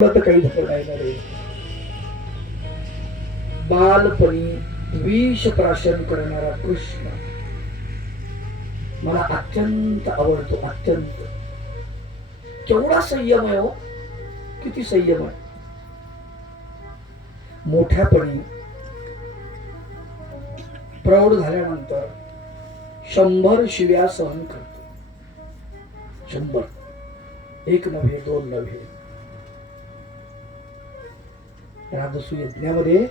तर काही झालं नाही ना रे. बालपणी विष प्राशन करणारा कृष्ण मला अत्यंत आवडतो. अत्यंत. केवढा संयम आहे हो, किती संयम आहे. मोठ्यापणी प्रौढ झाल्यानंतर 100 शिव्या सहन करतो. 100. एक नव्हे, दोन नव्हे. राजसू यज्ञामध्ये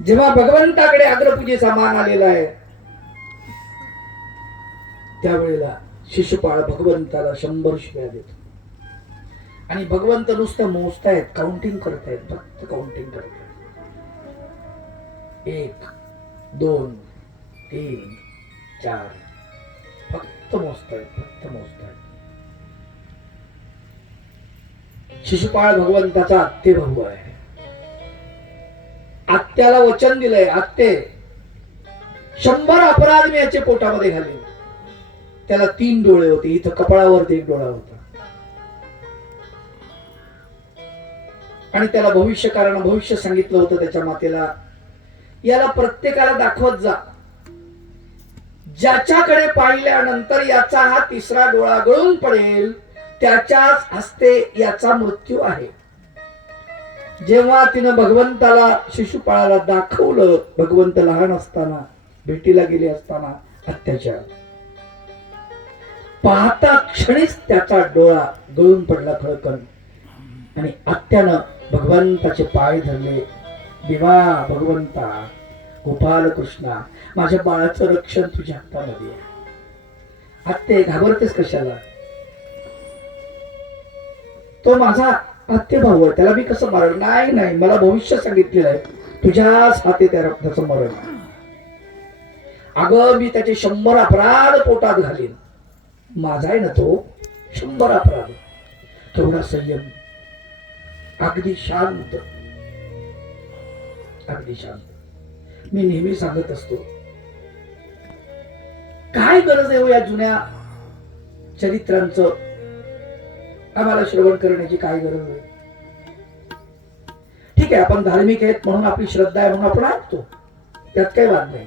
जेव्हा भगवंताकडे अग्रपूजेचा मान आलेला आहे, त्यावेळेला शिशुपाळ भगवंताला 100 शिव्या देतो. आणि भगवंत नुसतं मोजतायत, काउंटिंग करतायत, फक्त काउंटिंग करतायत. 1 2 3 4 फक्त मोजतायत, फक्त मोजतायत. शिशुपाळ भगवंताचा आत्ते भाऊ आहे. आत्याला वचन दिलंय, आत्ते 100 अपराध मी याच्या पोटामध्ये घालेन. त्याला 3 डोळे होते, इथं कपाळावरती 1 डोळा होता. आणि त्याला भविष्यकारानं भविष्य सांगितलं होतं त्याच्या मातेला, याला प्रत्येकाला दाखवत जा, ज्याच्याकडे पाहिल्यानंतर याचा हा 3रा डोळा गळून पडेल त्याच्याच हस्ते याचा मृत्यू आहे. जेव्हा तिनं भगवंताला शिशुपाळाला दाखवलं, भगवंत लहान असताना भेटीला गेले असताना अत्याचार, पाहता क्षणीच त्याचा डोळा गळून पडला खळकन. आणि आत्यानं भगवंताचे पाय धरले. देवा भगवंता, गोपाल कृष्णा, माझ्या बाळाचं रक्षण तुझ्या हातामध्ये आहे. आत्ते घाबरतेस कशाला? तो माझा आत्ते भाऊ आहे, त्याला मी कसं मारण? नाही नाही, मला भविष्य सांगितलेलं आहे, तुझ्याच हाती त्या रक्ताचं मरण. अगं मी त्याचे 100 अपराध पोटात घालीन. माझा आहे ना तो 100 अपराध. तेवढा संयम, अगदी शांत, अगदी शांत. मी नेहमी सांगत असतो, काय गरज आहे या जुन्या चरित्रांचं आम्हाला श्रवण करण्याची? काय गरज आहे? ठीक आहे, आपण धार्मिक आहेत म्हणून, आपली श्रद्धा आहे म्हणून आपण ऐकतो, त्यात काही वाद नाही.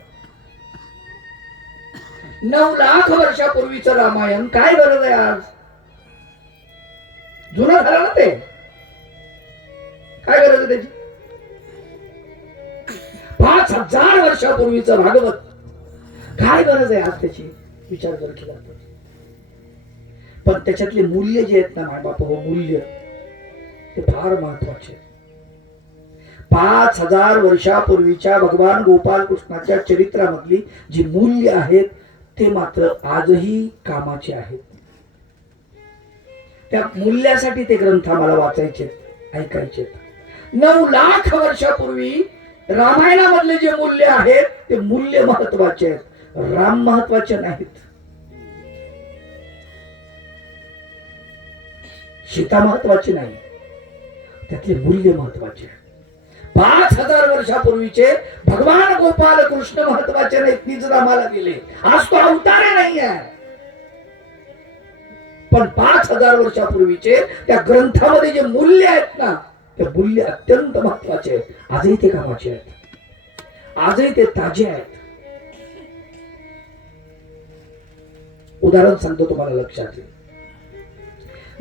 9 लाख वर्षापूर्वीचं रामायण काय गरज आहे आज? जुनं झालं ना ते, काय गरज आहे त्याची? 5000 वर्षापूर्वीचं भागवत काय गरज आहे आज त्याची? विचार जर केला तर. पण त्याच्यातले मूल्य जे आहेत ना माय बाप हो, मूल्य ते फार महत्वाचे. 5000 वर्षापूर्वीच्या भगवान गोपाल कृष्णाच्या चरित्रामधली जी मूल्य आहेत ते मात्र आजही कामाचे आहेत. त्या मूल्यासाठी ते ग्रंथ आम्हाला वाचायचे, ऐकायचे. 9 लाख वर्षापूर्वी रामायणामधले जे मूल्य आहेत ते मूल्य महत्वाचे आहेत, राम महत्वाचे नाहीत. सीता महत्वाची नाही, त्यातले मूल्य महत्वाचे. 5000 वर्षापूर्वीचे भगवान गोपाल कृष्ण महत्वाचे नाहीत, निज रामाला गेले. आज तो अवतार नाही आहे, पण 5000 वर्षापूर्वीचे त्या ग्रंथामध्ये जे मूल्य आहेत ना, ते मूल्य अत्यंत महत्वाचे आहेत. आजही ते कामाचे आहेत, आजही ते ताजे आहेत. उदाहरण सांगतो तुम्हाला लक्षात येईल.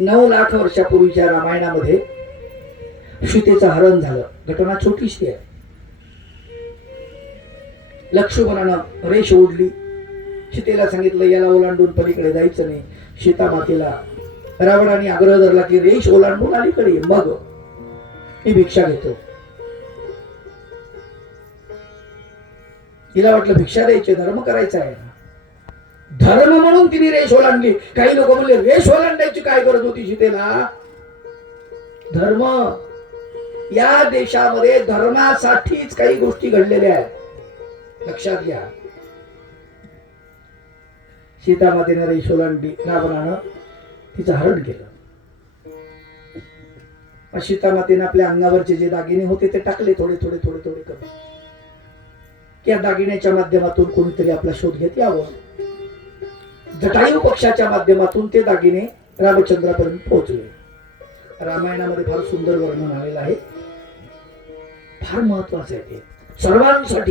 9 लाख वर्षापूर्वीच्या रामायणामध्ये सीतेचं हरण झालं. घटना छोटीशी आहे. लक्ष्मणानं रेष ओढली, सीतेला सांगितलं याला ओलांडून पलीकडे जायचं नाही. सीता मातेला रावणाने आग्रह धरला की रेष ओलांडून अलीकडे मग मी भिक्षा घेतो. तिला वाटलं भिक्षा द्यायची, धर्म करायचा आहे, धर्म म्हणून तिने रेष ओलांडली. काही लोक म्हणले रेष ओलांडायची काय गरज होती सीतेला? धर्म, या देशामध्ये धर्मासाठीच काही गोष्टी घडलेल्या आहेत, लक्षात घ्या. सीता मातेने रेष ओलांडली, रावणानं तिचं हरण केलं. सीता मातेने आपल्या अंगावरचे जे दागिने होते ते टाकले, थोडे थोडे थोडे थोडे करून. त्या दागिन्याच्या माध्यमातून कोणीतरी आपला शोध घेत यावं. जटायू पक्षाच्या माध्यमातून ते दागिने रामचंद्रापर्यंत पोहोचले. रामायणामध्ये फार सुंदर वर्णन आलेलं आहे, फार महत्वाचं आहे ते सर्वांसाठी.